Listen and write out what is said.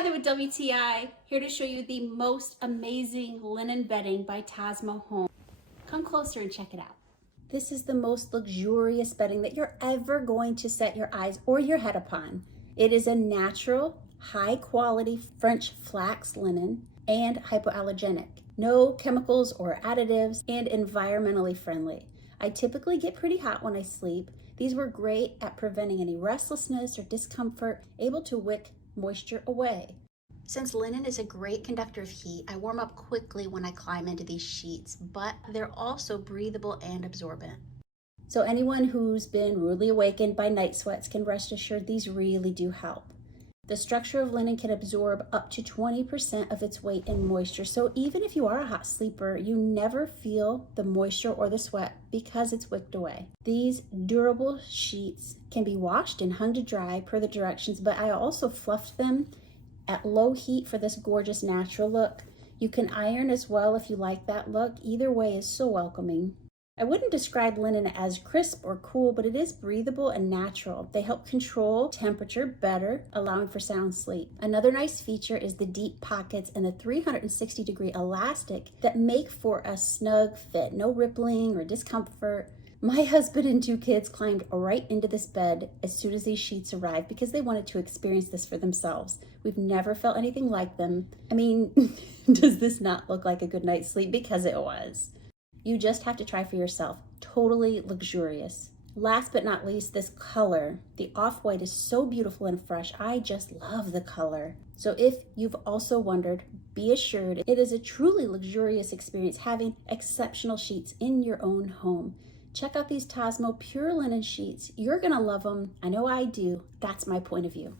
Heather with WTI, here to show you the most amazing linen bedding by TOSMO Home. Come closer and check it out. This is the most luxurious bedding that you're ever going to set your eyes or your head upon. It is a natural, high quality French flax linen and hypoallergenic. No chemicals or additives and environmentally friendly. I typically get pretty hot when I sleep. These were great at preventing any restlessness or discomfort, able to wick moisture away. Since linen is a great conductor of heat, I warm up quickly when I climb into these sheets, but they're also breathable and absorbent. So anyone who's been rudely awakened by night sweats can rest assured these really do help. The structure of linen can absorb up to 20% of its weight in moisture, so even if you are a hot sleeper, you never feel the moisture or the sweat because it's wicked away. These durable sheets can be washed and hung to dry per the directions, but I also fluffed them at low heat for this gorgeous natural look. You can iron as well if you like that look. Either way is so welcoming. I wouldn't describe linen as crisp or cool, but it is breathable and natural. They help control temperature better, allowing for sound sleep. Another nice feature is the deep pockets and the 360-degree elastic that make for a snug fit. No rippling or discomfort. My husband and 2 kids climbed right into this bed as soon as these sheets arrived because they wanted to experience this for themselves. We've never felt anything like them. I mean, does this not look like a good night's sleep? Because it was. You just have to try for yourself. Totally luxurious. Last but not least, this color. The off-white is so beautiful and fresh. I just love the color. So if you've also wondered, be assured it is a truly luxurious experience having exceptional sheets in your own home. Check out these TOSMO pure linen sheets. You're gonna love them. I know I do. That's my point of view.